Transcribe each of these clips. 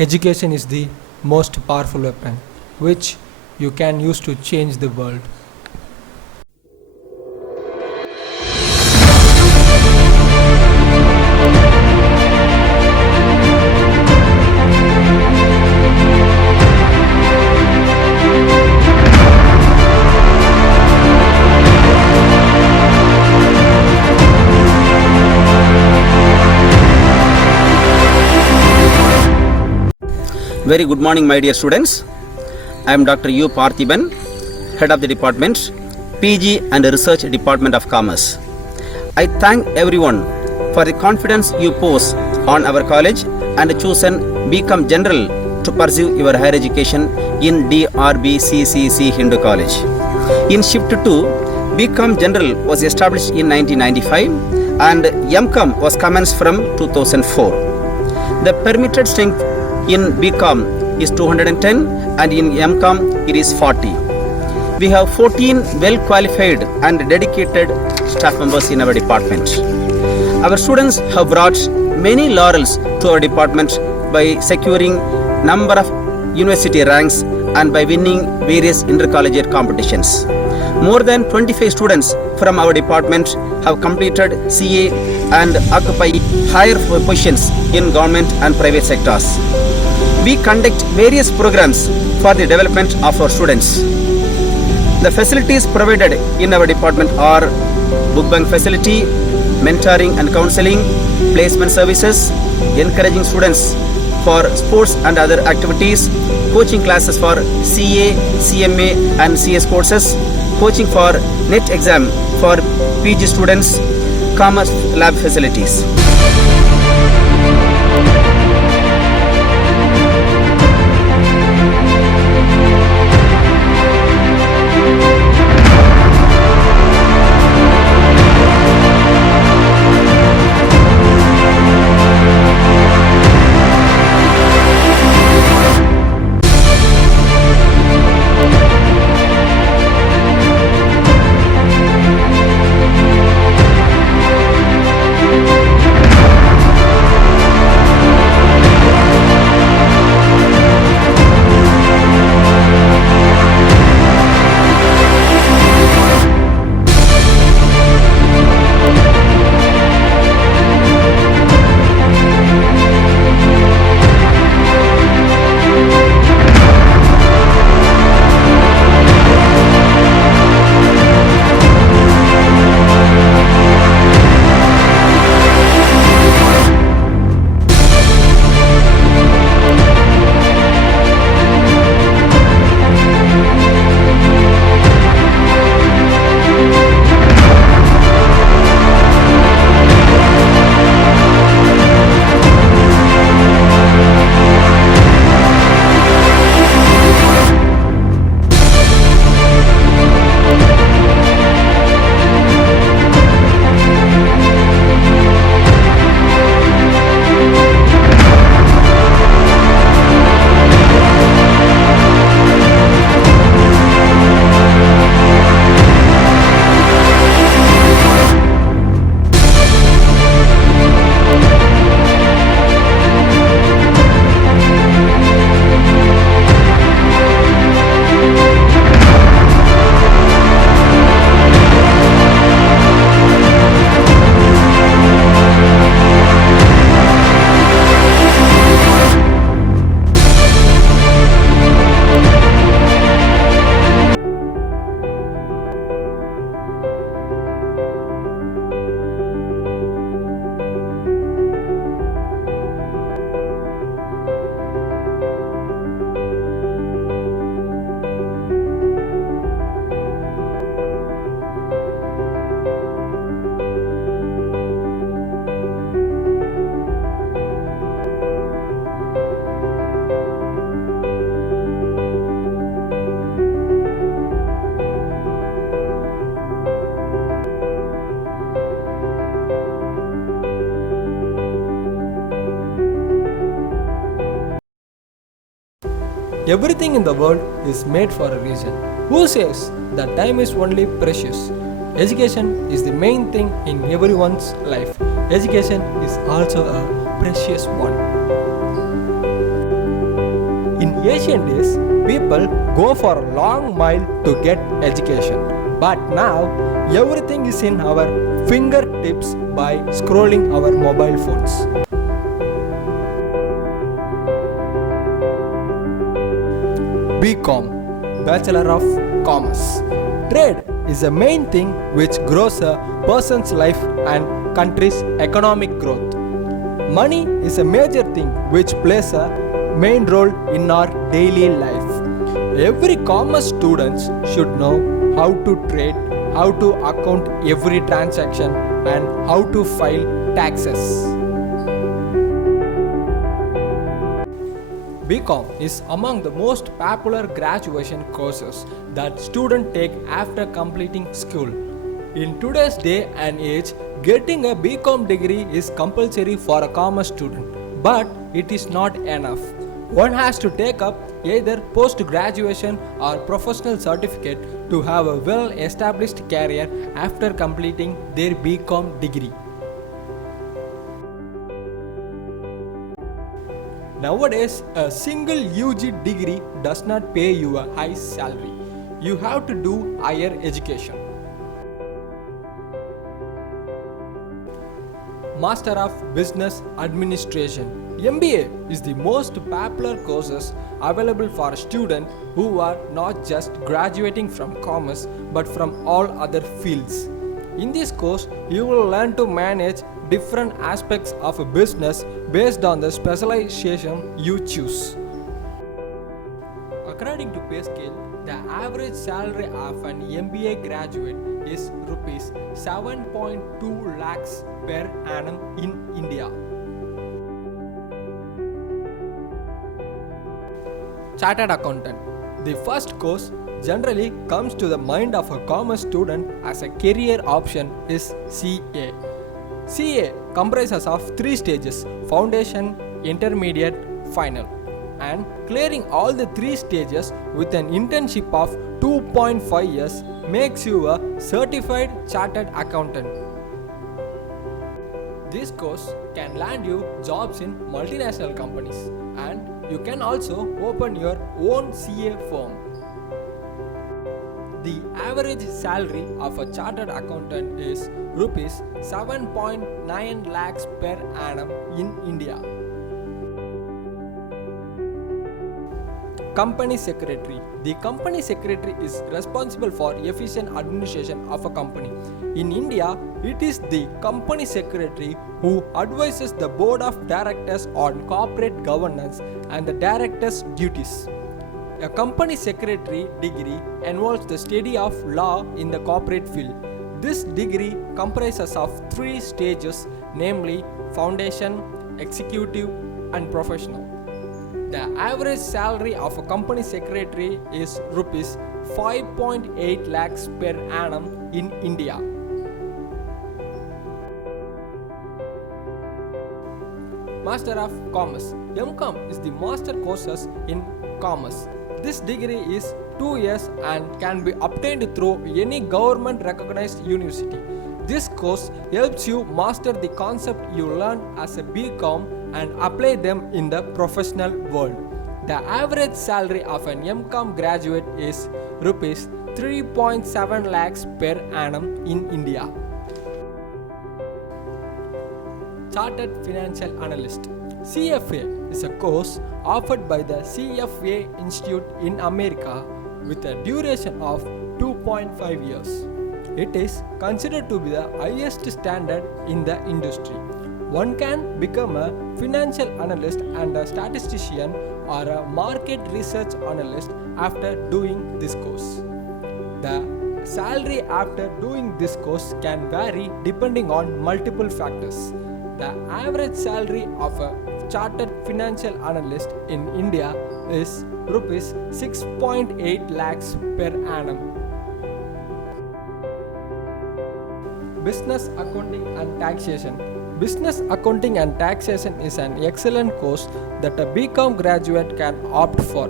Education is the most powerful weapon which you can use to change the world. Very good morning, my dear students. I am Dr. U. Parthiban, Head of the Department, PG and Research Department of Commerce. I thank everyone for the confidence you pose on our college and chosen BCom General to pursue your higher education in DRBCCC Hindu College. In Shift 2, BCom General was established in 1995 and MCom was commenced from 2004. The permitted strength in BCom is 210 and in MCom it is 40. We have 14 well qualified and dedicated staff members in our department. Our students have brought many laurels to our department by securing number of university ranks and by winning various intercollegiate competitions. More than 25 students from our department have completed CA and occupy higher positions in government and private sectors. We conduct various programs for the development of our students. The facilities provided in our department are book bank facility, mentoring and counseling, placement services, encouraging students for sports and other activities, coaching classes for CA, CMA and CS courses, coaching for NET exam for PG students, commerce lab facilities. Everything in the world is made for a reason. Who says that time is only precious? Education is the main thing in everyone's life. Education is also a precious one. ancient days, people go for a long mile to get education. But now, everything is in our fingertips by scrolling our mobile phones. BCom, Bachelor of Commerce. Trade is a main thing which grows a person's life and country's economic growth. Money is a major thing which plays a main role in our daily life. Every commerce students should know how to trade, how to account every transaction and how to file taxes. BCom is among the most popular graduation courses that students take after completing school. In today's day and age, getting a BCom degree is compulsory for a commerce student, but it is not enough. One has to take up either post-graduation or professional certificate to have a well-established career after completing their BCom degree. Nowadays, a single UG degree does not pay you a high salary. You have to do higher education. Master of Business Administration. MBA is the most popular courses available for students who are not just graduating from commerce but from all other fields. In this course, you will learn to manage different aspects of a business based on the specialization you choose. According to PayScale, the average salary of an MBA graduate is rupees 7.2 lakhs per annum in India. Chartered Accountant. The first course generally comes to the mind of a commerce student as a career option is CA. CA comprises of 3 stages: foundation, intermediate, final. And clearing all the 3 stages with an internship of 2.5 years makes you a certified chartered accountant. This course can land you jobs in multinational companies, and you can also open your own CA firm. The average salary of a chartered accountant is rupees 7.9 lakhs per annum in India. Company Secretary. The Company Secretary is responsible for efficient administration of a company. In India, it is the Company Secretary who advises the Board of Directors on corporate governance and the Directors' duties. A Company Secretary degree involves the study of law in the corporate field. This degree comprises of 3 stages, namely Foundation, Executive and Professional. The average salary of a company secretary is rupees 5.8 lakhs per annum in India. Master of Commerce. MCom is the master courses in commerce. This degree is 2 years and can be obtained through any government recognized university. This course helps you master the concept you learned as a BCom and apply them in the professional world. The average salary of an MCom graduate is rupees 3.7 lakhs per annum in India. Chartered Financial Analyst. CFA is a course offered by the CFA Institute in America with a duration of 2.5 years. It is considered to be the highest standard in the industry. One can become a financial analyst and a statistician or a market research analyst after doing this course. The salary after doing this course can vary depending on multiple factors. The average salary of a chartered financial analyst in India is rupees 6.8 lakhs per annum. Business Accounting and Taxation. Business Accounting and Taxation is an excellent course that a BCom graduate can opt for.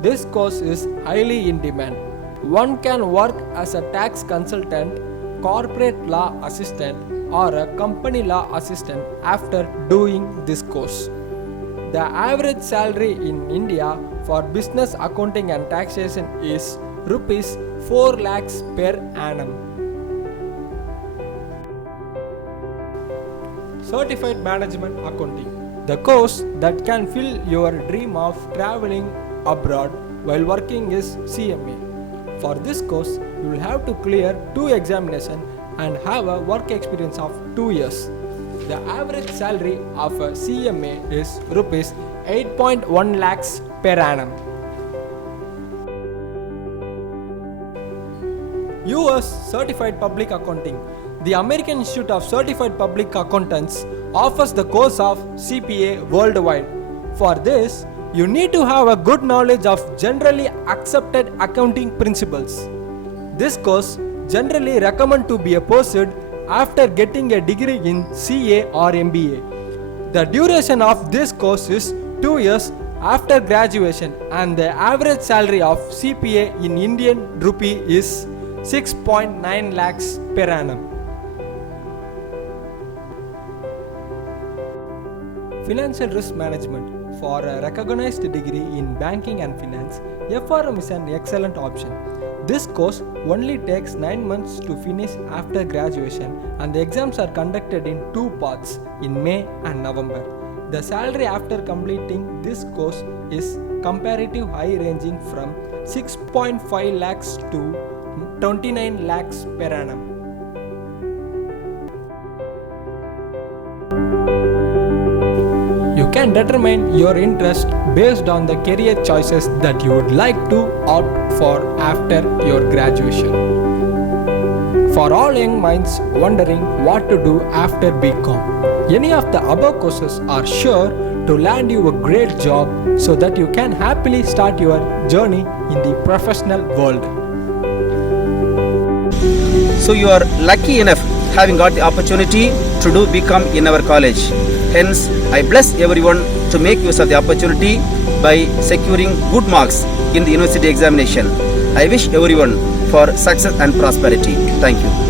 This course is highly in demand. One can work as a tax consultant, corporate law assistant, or a company law assistant after doing this course. The average salary in India for business accounting and taxation is rupees 4 lakhs per annum. Certified Management Accounting, the course that can fill your dream of traveling abroad while working is CMA. For this course, you will have to clear 2 examinations and have a work experience of 2 years. The average salary of a CMA is rupees 8.1 lakhs per annum. US Certified Public Accounting. The American Institute of Certified Public Accountants offers the course of CPA worldwide. For this, you need to have a good knowledge of generally accepted accounting principles. This course generally recommend to be pursued after getting a degree in CA or MBA. The duration of this course is 2 years after graduation, and the average salary of CPA in Indian rupee is 6.9 lakhs per annum. Financial Risk Management. For a recognized degree in banking and finance, FRM is an excellent option. This course only takes 9 months to finish after graduation, and the exams are conducted in 2 parts in May and November. The salary after completing this course is comparative high, ranging from 6.5 lakhs to 29 lakhs per annum. You can determine your interest based on the career choices that you would like to opt for after your graduation. For all young minds wondering what to do after BCom, any of the above courses are sure to land you a great job so that you can happily start your journey in the professional world. So you are lucky enough having got the opportunity to do BCom in our college. Hence, I bless everyone to make use of the opportunity by securing good marks in the university examination. I wish everyone for success and prosperity. Thank you.